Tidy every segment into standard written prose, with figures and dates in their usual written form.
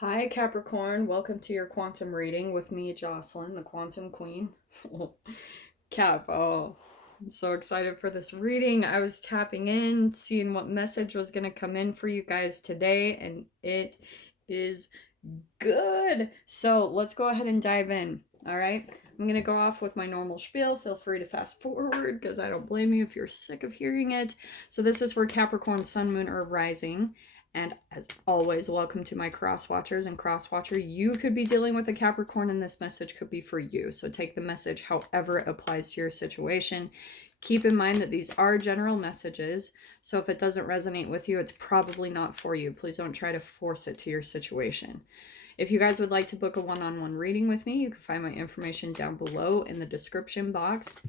Hi, Capricorn. Welcome to your quantum reading with me, Jocelyn, the quantum queen. Cap, oh, I'm so excited for this reading. I was tapping in, seeing what message was going to come in for you guys today, and it is good. So let's go ahead and dive in. All right. I'm going to go off with my normal spiel. Feel free to fast forward because I don't blame you if you're sick of hearing it. So this is for Capricorn, Sun, Moon, or Rising. And as always, welcome to my cross watchers and cross watcher. You could be dealing with a Capricorn and this message could be for you. So take the message however it applies to your situation. Keep in mind that these are general messages. So if it doesn't resonate with you, it's probably not for you. Please don't try to force it to your situation. If you guys would like to book a one-on-one reading with me, you can find my information down below in the description box.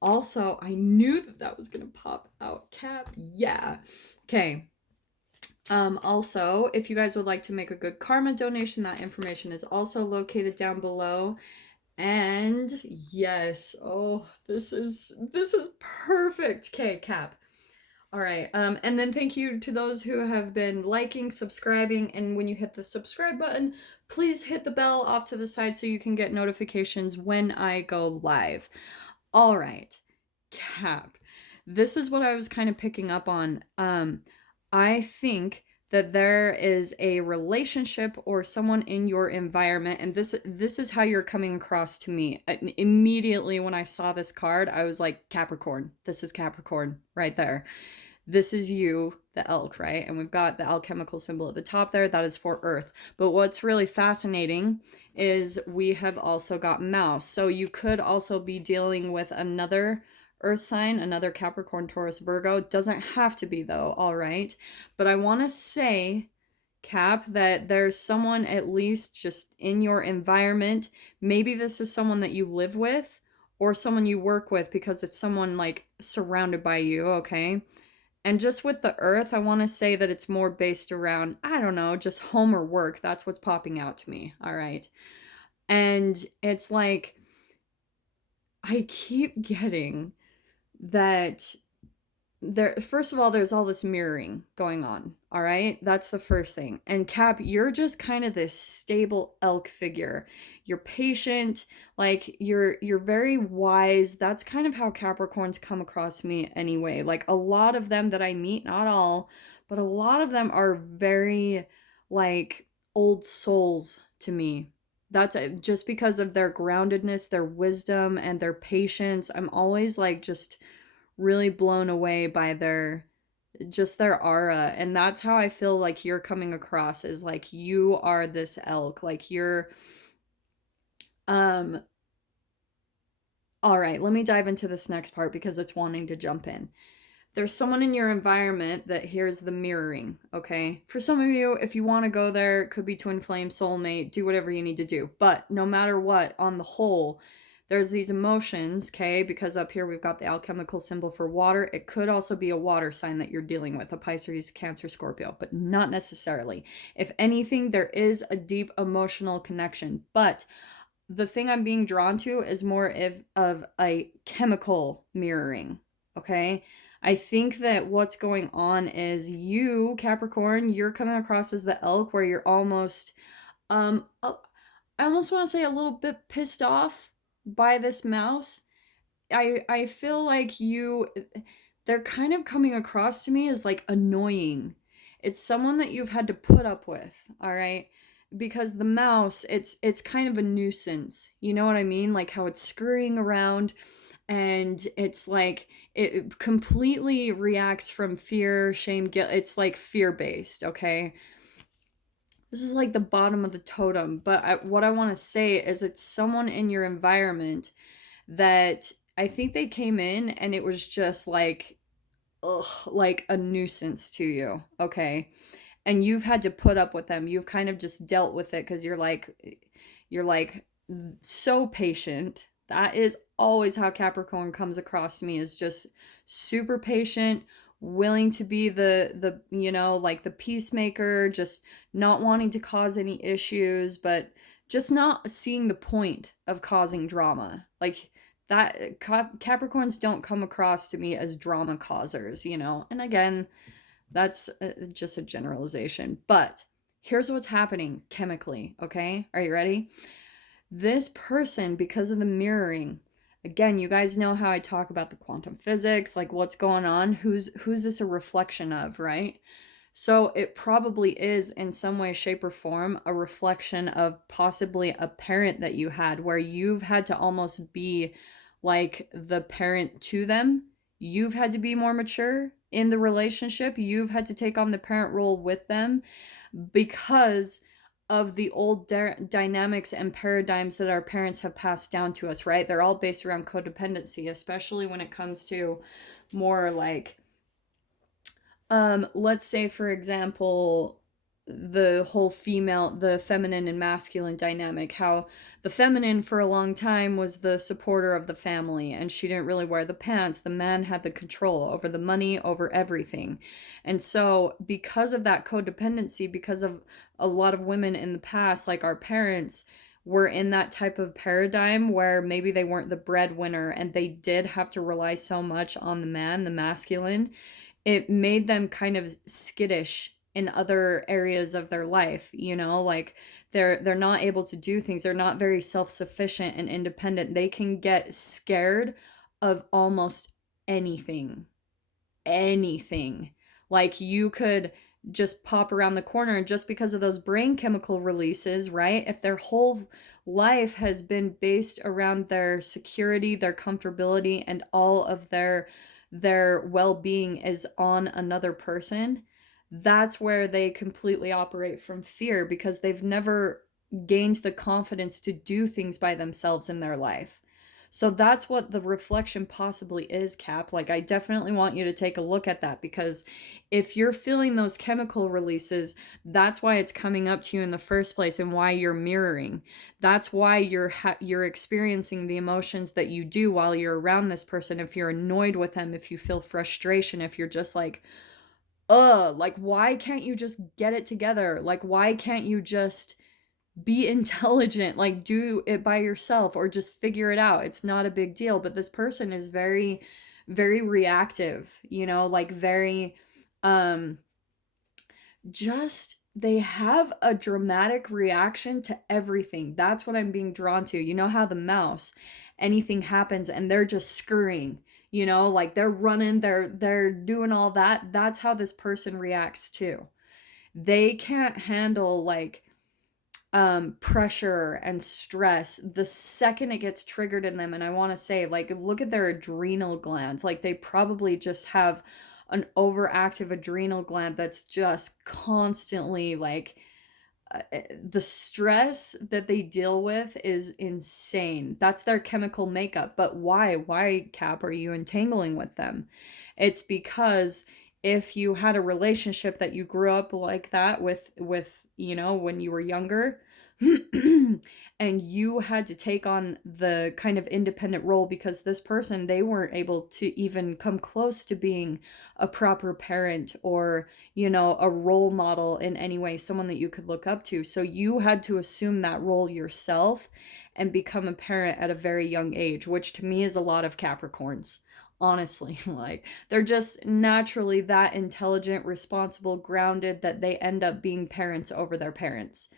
Also, I knew that was going to pop out, Cap. Yeah. Okay. Also, if you guys would like to make a good karma donation, that information is also located down below. And yes, oh, this is perfect. Okay, Cap. All right. And then thank you to those who have been liking, subscribing, and when you hit the subscribe button, please hit the bell off to the side so you can get notifications when I go live. All right, Cap. This is what I was kind of picking up on. I think that there is a relationship or someone in your environment, and this is how you're coming across to me. Immediately when I saw this card, I was like, Capricorn. This is Capricorn right there. This is you, the elk, right? And we've got the alchemical symbol at the top there. That is for Earth. But what's really fascinating is we have also got mouse. So you could also be dealing with another Earth sign, another Capricorn, Taurus, Virgo. Doesn't have to be though, all right? But I want to say, Cap, that there's someone at least just in your environment. Maybe this is someone that you live with or someone you work with because it's someone like surrounded by you, okay? And just with the Earth, I want to say that it's more based around, I don't know, just home or work. That's what's popping out to me, all right? And it's like, I keep getting that there, first of all, there's all this mirroring going on, all right? That's the first thing. And Cap, you're just kind of this stable elk figure. You're patient, like you're very wise. That's kind of how Capricorns come across me anyway. Like a lot of them that I meet, not all, but a lot of them are very like old souls to me. That's just because of their groundedness, their wisdom, and their patience. I'm always like just really blown away by their just their aura, and that's how I feel like you're coming across, is like you are this elk, like you're um all right, let me dive into this next part because it's wanting to jump in. There's someone in your environment that hears the mirroring, okay? For some of you, if you want to go there, it could be twin flame, soulmate, do whatever you need to do. But no matter what, on the whole, there's these emotions, okay? Because up here we've got the alchemical symbol for water. It could also be a water sign that you're dealing with, a Pisces, Cancer, Scorpio, but not necessarily. If anything, there is a deep emotional connection. But the thing I'm being drawn to is more of a chemical mirroring, okay? I think that what's going on is you, Capricorn, you're coming across as the elk where you're almost, I almost want to say a little bit pissed off by this mouse. I feel like they're kind of coming across to me as like annoying. It's someone that you've had to put up with, all right? Because the mouse, it's kind of a nuisance. You know what I mean? Like how it's scurrying around and it's like it completely reacts from fear, shame, guilt. It's like fear-based, okay? This is like the bottom of the totem, but what I want to say is it's someone in your environment that I think they came in and it was just like, ugh, like a nuisance to you, okay? And you've had to put up with them. You've kind of just dealt with it because you're like so patient. That is always how Capricorn comes across to me, is just super patient, willing to be the like the peacemaker, just not wanting to cause any issues, but just not seeing the point of causing drama. Like that Capricorns don't come across to me as drama causers, And again, that's just a generalization. But Here's what's happening chemically, okay? Are you ready? This person, because of the mirroring, again, you guys know how I talk about the quantum physics, like what's going on, who's this a reflection of, right? So it probably is in some way, shape, or form a reflection of possibly a parent that you had where you've had to almost be like the parent to them. You've had to be more mature in the relationship. You've had to take on the parent role with them because of the old dynamics and paradigms that our parents have passed down to us, right? They're all based around codependency, especially when it comes to more like let's say for example the whole the feminine and masculine dynamic, how the feminine for a long time was the supporter of the family and she didn't really wear the pants. The man had the control over the money, over everything. And so because of that codependency, because of a lot of women in the past, like our parents, were in that type of paradigm where maybe they weren't the breadwinner and they did have to rely so much on the man, the masculine, it made them kind of skittish in other areas of their life, you know, like they're not able to do things. They're not very self-sufficient and independent. They can get scared of almost anything. Anything. Like you could just pop around the corner and just because of those brain chemical releases, right? If their whole life has been based around their security, their comfortability, and all of their well-being is on another person, that's where they completely operate from fear because they've never gained the confidence to do things by themselves in their life. So that's what the reflection possibly is, Cap. Like, I definitely want you to take a look at that because if you're feeling those chemical releases, that's why it's coming up to you in the first place and why you're mirroring. That's why you're experiencing the emotions that you do while you're around this person. If you're annoyed with them, if you feel frustration, if you're just like, like, why can't you just get it together? Like, why can't you just be intelligent, like do it by yourself or just figure it out? It's not a big deal. But this person is very, very reactive, you know, like very, um, just they have a dramatic reaction to everything. That's what I'm being drawn to. You know how the mouse, anything happens and they're just scurrying, you know, like they're running, they're doing all that. That's how this person reacts too. They can't handle like pressure and stress the second it gets triggered in them. And I want to say, like, look at their adrenal glands. Like they probably just have an overactive adrenal gland that's just constantly like the stress that they deal with is insane. That's their chemical makeup. But why, Cap, are you entangling with them? It's because if you had a relationship that you grew up like that with you know, when you were younger, and you had to take on the kind of independent role because this person, they weren't able to even come close to being a proper parent or, you know, a role model in any way, someone that you could look up to. So you had to assume that role yourself and become a parent at a very young age, which to me is a lot of Capricorns. Honestly, like they're just naturally that intelligent, responsible, grounded that they end up being parents over their parents.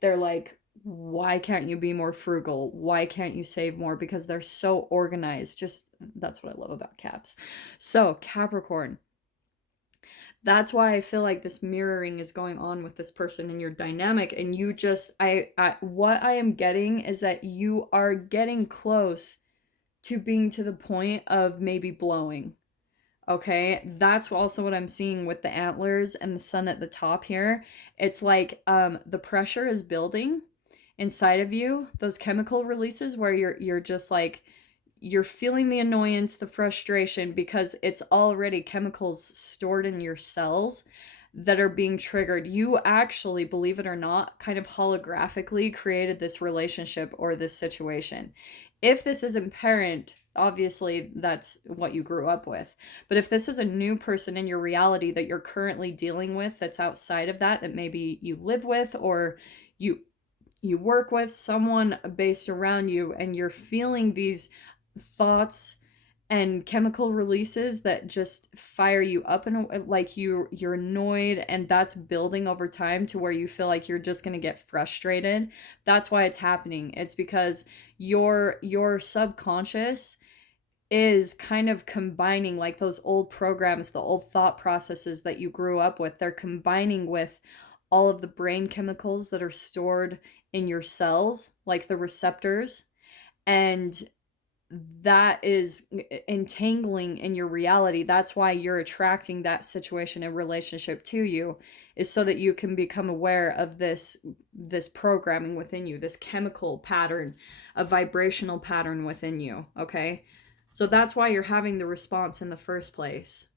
They're like, why can't you be more frugal? Why can't you save more? Because they're so organized. Just that's what I love about Caps. So, Capricorn, that's why I feel like this mirroring is going on with this person in your dynamic. And you just, what I am getting is that you are getting close to being to the point of maybe blowing. Okay, that's also what I'm seeing with the antlers and the sun at the top here. It's like the pressure is building inside of you, those chemical releases where you're just like you're feeling the annoyance, the frustration because it's already chemicals stored in your cells that are being triggered. You actually, believe it or not, kind of holographically created this relationship or this situation. If this isn't parent, obviously that's what you grew up with. But if this is a new person in your reality that you're currently dealing with that's outside of that, that maybe you live with or you work with someone based around you and you're feeling these thoughts and chemical releases that just fire you up, and like you're annoyed, and that's building over time to where you feel like you're just going to get frustrated. That's why it's happening. It's because your subconscious is kind of combining like those old programs, the old thought processes that you grew up with. They're combining with all of the brain chemicals that are stored in your cells, like the receptors, and that is entangling in your reality. That's why you're attracting that situation and relationship to you, is so that you can become aware of this programming within you, this chemical pattern, a vibrational pattern within you. Okay, so that's why you're having the response in the first place,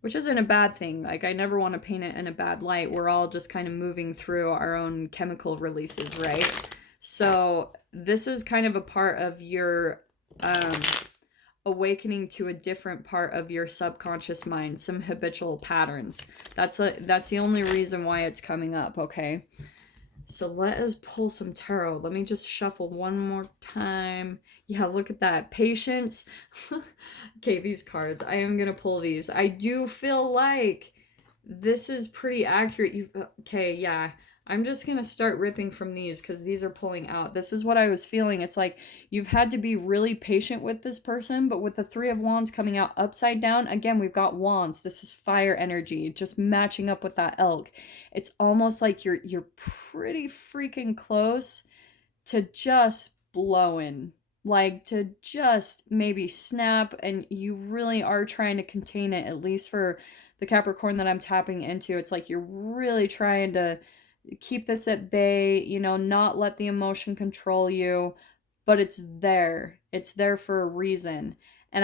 which isn't a bad thing. Like, I never want to paint it in a bad light. We're all just kind of moving through our own chemical releases, right? So this is kind of a part of your awakening to a different part of your subconscious mind, some habitual patterns. That's the only reason why it's coming up, okay? So let us pull some tarot. Let me just shuffle one more time. Yeah, look at that. Patience. Okay, these cards. I am going to pull these. I do feel like this is pretty accurate. Okay, yeah. I'm just going to start ripping from these because these are pulling out. This is what I was feeling. It's like you've had to be really patient with this person, but with the Three of Wands coming out upside down, again, we've got wands. This is fire energy, just matching up with that elk. It's almost like you're pretty freaking close to just blowing, like to just maybe snap, and you really are trying to contain it, at least for the Capricorn that I'm tapping into. It's like you're really trying to keep this at bay, not let the emotion control you, but it's there. It's there for a reason. And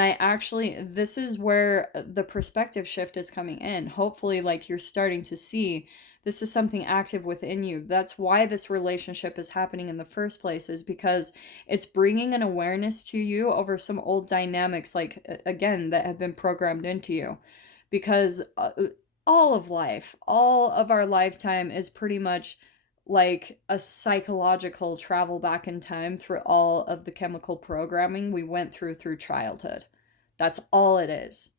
this is where the perspective shift is coming in. Hopefully, like, you're starting to see this is something active within you. That's why this relationship is happening in the first place, is because it's bringing an awareness to you over some old dynamics, like, again, that have been programmed into you. Because all of life, all of our lifetime is pretty much like a psychological travel back in time through all of the chemical programming we went through childhood. That's all it is.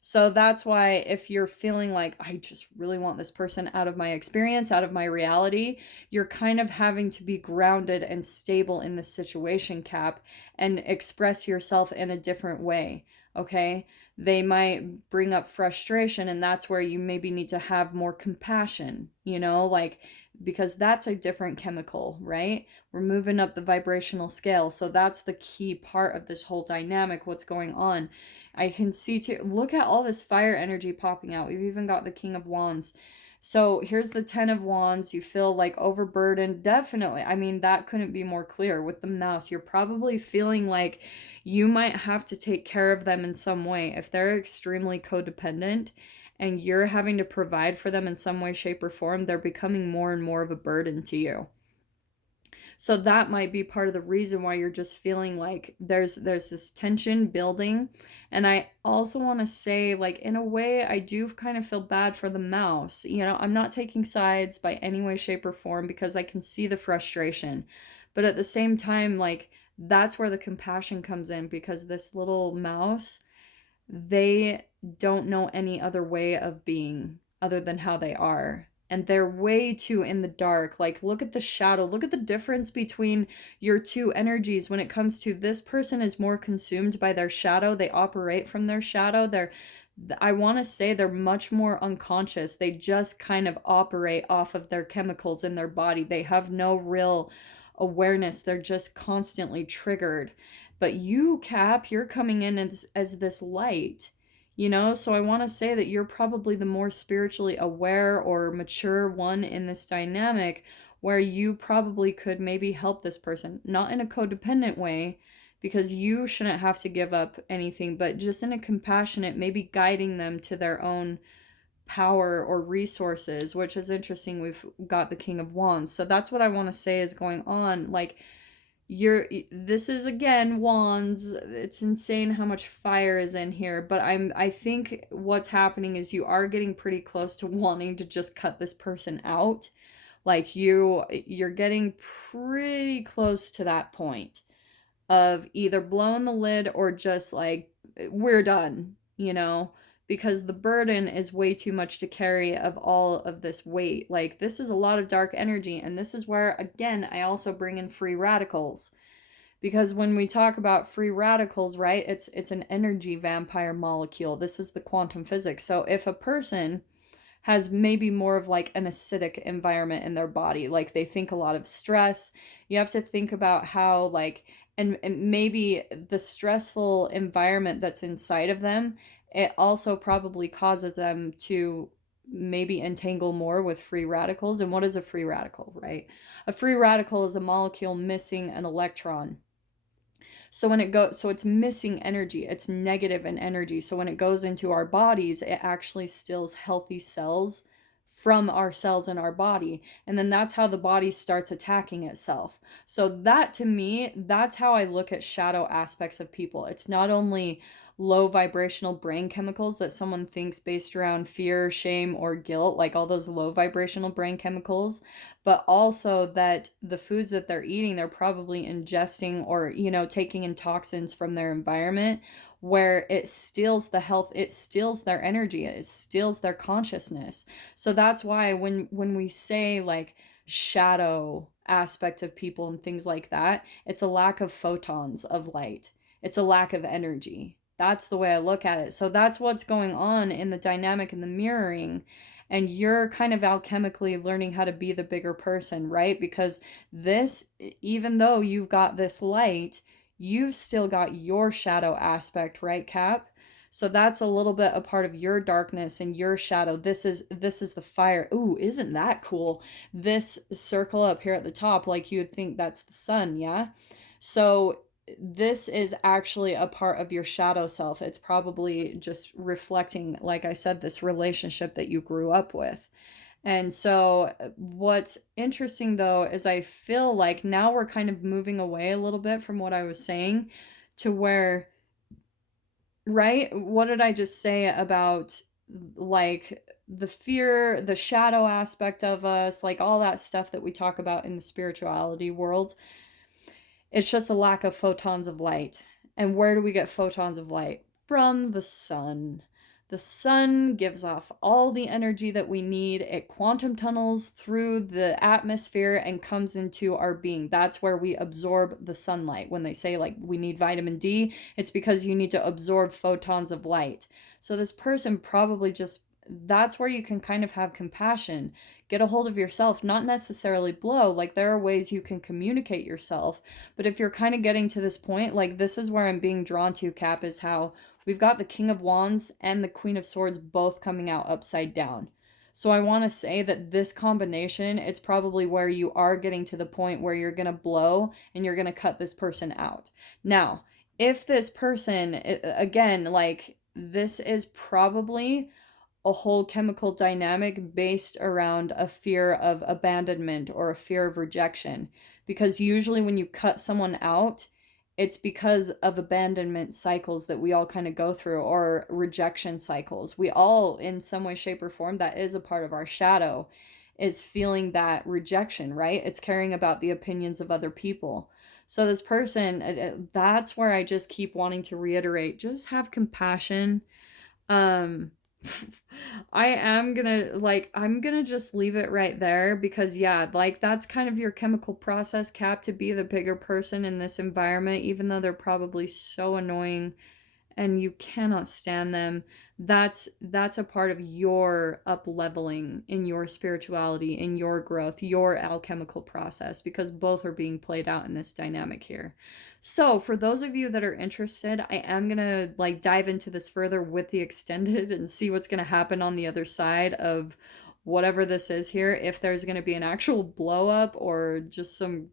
So that's why if you're feeling like, I just really want this person out of my experience, out of my reality, you're kind of having to be grounded and stable in the situation, Cap, and express yourself in a different way, okay? They might bring up frustration, and that's where you maybe need to have more compassion, like, because that's a different chemical, right? We're moving up the vibrational scale. So that's the key part of this whole dynamic, what's going on. I can see too, look at all this fire energy popping out. We've even got the King of Wands. So here's the 10 of Wands. You feel like overburdened. Definitely. I mean, that couldn't be more clear with the Mouse. You're probably feeling like you might have to take care of them in some way. If they're extremely codependent and you're having to provide for them in some way, shape, or form, they're becoming more and more of a burden to you. So that might be part of the reason why you're just feeling like there's this tension building. And I also want to say, like, in a way, I do kind of feel bad for the Mouse. I'm not taking sides by any way, shape, or form, because I can see the frustration. But at the same time, like, that's where the compassion comes in, because this little mouse, they don't know any other way of being other than how they are. And they're way too in the dark. Like, look at the shadow. Look at the difference between your two energies when it comes to this person is more consumed by their shadow. They operate from their shadow. I want to say they're much more unconscious. They just kind of operate off of their chemicals in their body. They have no real awareness. They're just constantly triggered. But you, Cap, you're coming in as this light. So I want to say that you're probably the more spiritually aware or mature one in this dynamic, where you probably could maybe help this person, not in a codependent way, because you shouldn't have to give up anything, but just in a compassionate, maybe guiding them to their own power or resources, which is interesting. We've got the King of Wands. So that's what I want to say is going on. Like, this is, again, wands. It's insane how much fire is in here, but I think what's happening is you are getting pretty close to wanting to just cut this person out. Like, you're getting pretty close to that point. of either blowing the lid or just like, we're done, because the burden is way too much to carry of all of this weight. Like, this is a lot of dark energy. And this is where, again, I also bring in free radicals. Because when we talk about free radicals, right, it's an energy vampire molecule. This is the quantum physics. So if a person has maybe more of like an acidic environment in their body, like they think a lot of stress, you have to think about how like, and maybe the stressful environment that's inside of them, it also probably causes them to maybe entangle more with free radicals. And what is a free radical, right? A free radical is a molecule missing an electron. So when it goes, so it's missing energy, it's negative in energy. So when it goes into our bodies, it actually steals healthy cells from our cells in our body. And then that's how the body starts attacking itself. So that, to me, that's how I look at shadow aspects of people. It's not only low vibrational brain chemicals that someone thinks based around fear, shame, or guilt, like all those low vibrational brain chemicals, but also that the foods that they're eating, they're probably ingesting or, taking in toxins from their environment, where it steals the health, it steals their energy, it steals their consciousness. So that's why when we say like shadow aspect of people and things like that, it's a lack of photons of light. It's a lack of energy. That's the way I look at it. So that's what's going on in the dynamic and the mirroring. And you're kind of alchemically learning how to be the bigger person, right? Because this, even though you've got this light, you've still got your shadow aspect, right, Cap? So that's a little bit a part of your darkness and your shadow. This is the fire. Ooh, isn't that cool? This circle up here at the top, like you would think that's the sun, yeah? So this is actually a part of your shadow self. It's probably just reflecting, like I said, this relationship that you grew up with. And so what's interesting though is I feel like now we're kind of moving away a little bit from what I was saying to where, right? What did I just say about like the fear, the shadow aspect of us, like all that stuff that we talk about in the spirituality world? It's just a lack of photons of light. And where do we get photons of light? From the sun. The sun gives off all the energy that we need. It quantum tunnels through the atmosphere and comes into our being. That's where we absorb the sunlight. When they say like we need vitamin D, it's because you need to absorb photons of light. So this person probably just, that's where you can kind of have compassion. Get a hold of yourself, not necessarily blow. Like there are ways you can communicate yourself. But if you're kind of getting to this point, like this is where I'm being drawn to, Cap, is how we've got the King of Wands and the Queen of Swords both coming out upside down. So I want to say that this combination, it's probably where you are getting to the point where you're going to blow and you're going to cut this person out. Now, if this person, again, like this is probably a whole chemical dynamic based around a fear of abandonment or a fear of rejection. Because usually when you cut someone out, it's because of abandonment cycles that we all kind of go through, or rejection cycles. We all, in some way, shape, or form, that is a part of our shadow, is feeling that rejection, right? It's caring about the opinions of other people. So this person, that's where I just keep wanting to reiterate, just have compassion. I'm gonna just leave it right there because yeah, like that's kind of your chemical process, Cap, to be the bigger person in this environment, even though they're probably so annoying and you cannot stand them. That's a part of your up leveling in your spirituality, in your growth, your alchemical process, because both are being played out in this dynamic here. So for those of you that are interested, I am gonna like dive into this further with the extended and see what's gonna happen on the other side of whatever this is here, if there's gonna be an actual blow up or just some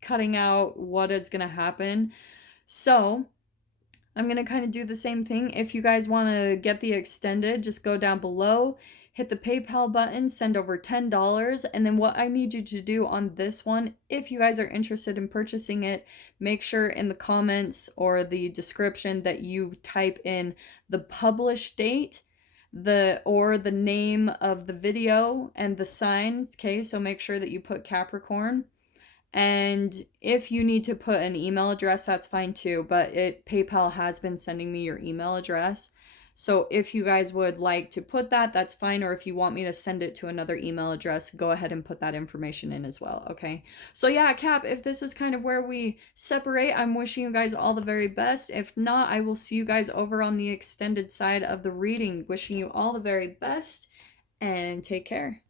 cutting out, what is gonna happen. So I'm going to kind of do the same thing. If you guys want to get the extended, just go down below, hit the PayPal button, send over $10. And then what I need you to do on this one, if you guys are interested in purchasing it, make sure in the comments or the description that you type in the published date, the name of the video and the signs. Okay, so make sure that you put Capricorn. And if you need to put an email address, that's fine too, but PayPal has been sending me your email address. So if you guys would like to put that, that's fine. Or if you want me to send it to another email address, go ahead and put that information in as well, okay? So yeah, Cap, if this is kind of where we separate, I'm wishing you guys all the very best. If not, I will see you guys over on the extended side of the reading. Wishing you all the very best, and take care.